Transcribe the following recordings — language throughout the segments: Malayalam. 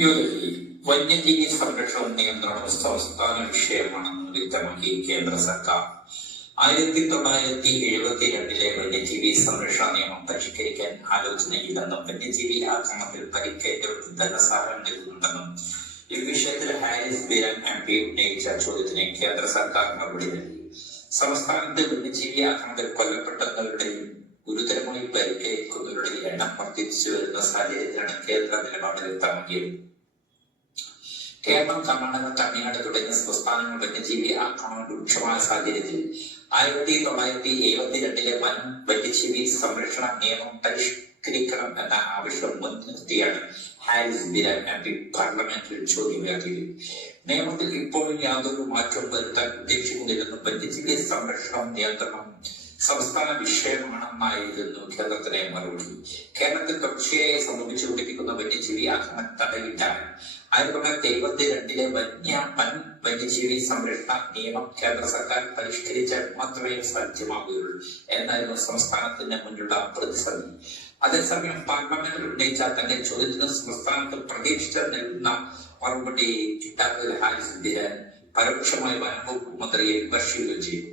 ന്യൂഡൽഹി വന്യജീവി സംരക്ഷണ നിയന്ത്രണം സംസ്ഥാന വിഷയമാണെന്ന് വ്യക്തമാക്കി കേന്ദ്ര സർക്കാർ. 1972 വന്യജീവി സംരക്ഷണ നിയമം പരിഷ്കരിക്കാൻ ആലോചനയില്ലെന്നും വന്യജീവി ആക്രമണത്തിൽ പരിക്കേറ്റവർക്ക് ധനസഹായം നൽകുന്നുണ്ടെന്നും ഇവിഷയത്തിൽ ഹാരിസ് ബീരൻ MP ഉന്നയിച്ച ചോദ്യത്തിന് കേന്ദ്ര സർക്കാർ മറുപടി നൽകി. സംസ്ഥാനത്ത് വന്യജീവി ആക്രമണത്തിൽ കൊല്ലപ്പെട്ടവരുടെയും ഗുരുതരമായി പരിക്കേൽക്കുന്നവരുടെ എണ്ണം വർദ്ധിച്ചു വരുന്ന സാഹചര്യത്തിലാണ് കേന്ദ്ര നിലപാട് വ്യക്തമാക്കിയത്. കേരളം, കർണാടക, തമിഴ്നാട് തുടങ്ങിയ സംസ്ഥാനങ്ങൾ വന്യജീവി ആക്രമണം രൂക്ഷമായ സാഹചര്യത്തിൽ 1972 വൻ വന്യജീവി സംരക്ഷണ നിയമം പരിഷ്കരിക്കണം എന്ന ആവശ്യം മുൻനിർത്തിയാണ് ഹാരിസ് ബീരൻ MP പാർലമെന്റിൽ ചോദ്യമുയർത്തിയത്. നിയമത്തിൽ ഇപ്പോഴും യാതൊരു മാറ്റവും വരുത്താൻ ഉദ്ദേശിക്കുന്നില്ലെന്നും വന്യജീവി സംരക്ഷണ നിയന്ത്രണം സംസ്ഥാന വിഷയമാണെന്നായിരുന്നു കേന്ദ്രത്തിലെ മറുപടി. കേരളത്തിൽ തുടർച്ചയായി സംഭവിച്ചുകൊണ്ടിരിക്കുന്ന വന്യജീവി ആക്രമണം തടയിട്ടാണ് 1972 വന്യജീവി സംരക്ഷണ നിയമം കേന്ദ്ര സർക്കാർ പരിഷ്കരിച്ചാൽ മാത്രമേ സാധ്യമാകുകയുള്ളൂ എന്നായിരുന്നു സംസ്ഥാനത്തിന് മുന്നിലുള്ള പ്രതിസന്ധി. അതേസമയം പാർലമെന്റിൽ ഉന്നയിച്ച തന്റെ ചോദ്യത്തിന് സംസ്ഥാനത്ത് പ്രതീക്ഷിച്ച നൽകുന്ന മറുപടി കിട്ടാത്തതിൽ ഹാരിസ് ബീരൻ പരോക്ഷമായി വനംവകുപ്പ് മന്ത്രിയെ വിമർശിക്കുകയും ചെയ്തു.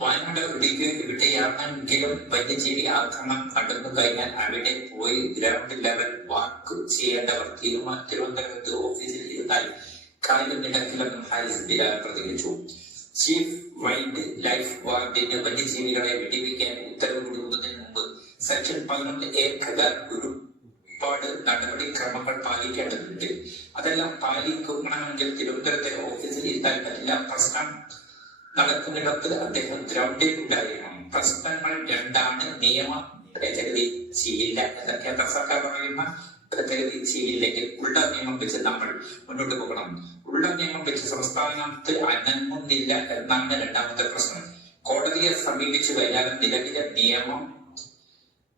വയനാട് എവിടെയാണെങ്കിലും വന്യജീവി ആക്രമണം നടന്നു കഴിഞ്ഞാൽ അവിടെ പോയി ഗ്രൗണ്ട് ലെവൽ വർക്ക് ചെയ്യേണ്ടവർ തിരുവനന്തപുരത്ത് ഓഫീസിൽ ഇരുന്നാൽ കാര്യം നടക്കില്ലെന്നും ഹാരിസ് ബീരൻ പ്രതികരിച്ചു. ചീഫ് വൈൽഡ് ലൈഫ് വാർഡിന് വന്യജീവികളെ വെടിവെക്കാൻ ഉത്തരവ് കൊടുക്കുന്നതിന് മുമ്പ് സെക്ഷൻ 11A പ്രകാരം ഒരുപാട് നടപടിക്രമങ്ങൾ പാലിക്കേണ്ടതുണ്ട്. അതെല്ലാം പാലിക്കണമെങ്കിൽ തിരുവനന്തപുരത്തെ ഓഫീസിൽ ഇരുത്താൻ പറ്റില്ല. പ്രശ്നം നടക്കുന്നിടത്ത് അദ്ദേഹം ഗ്രൗണ്ടിൽ ഉണ്ടായിരുന്നു. പ്രശ്നങ്ങൾ രണ്ടാണ്. നിയമ ഭേദഗതി ചെയ്യില്ല എന്ന കേന്ദ്ര സർക്കാർ പറയുന്ന ഭേദഗതി ചെയ്യില്ലെങ്കിൽ ഉള്ള നിയമം വെച്ച് നമ്മൾ മുന്നോട്ട് പോകണം. ഉള്ള നിയമം വെച്ച് സംസ്ഥാനത്ത് അനങ്ങുന്നില്ല എന്നാണ് രണ്ടാമത്തെ പ്രശ്നം. കോടതിയെ സമീപിച്ചു കഴിഞ്ഞാൽ നിലവിലെ നിയമം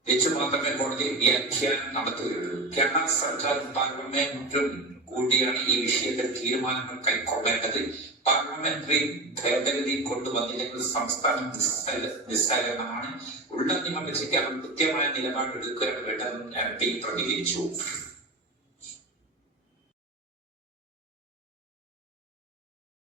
വെച്ച് മാത്രമേ കോടതി വ്യാഖ്യാനം നടത്തുകയുള്ളൂ. കേരള സർക്കാരും പാർലമെന്റും കൂടിയാണ് ഈ വിഷയത്തിൽ തീരുമാനങ്ങൾ കൈക്കൊള്ളേണ്ടത്. പാർലമെന്ററി ഭേദഗതി കൊണ്ടുവന്നില്ലെങ്കിൽ സംസ്ഥാനം നിസ്സഹകരണമാണ്. ഉള്ള നിയമം വെച്ച് കേരളം കൃത്യമായ നിലപാടെടുക്കുകയാണ് വേണ്ടതെന്നും MP പ്രതികരിച്ചു.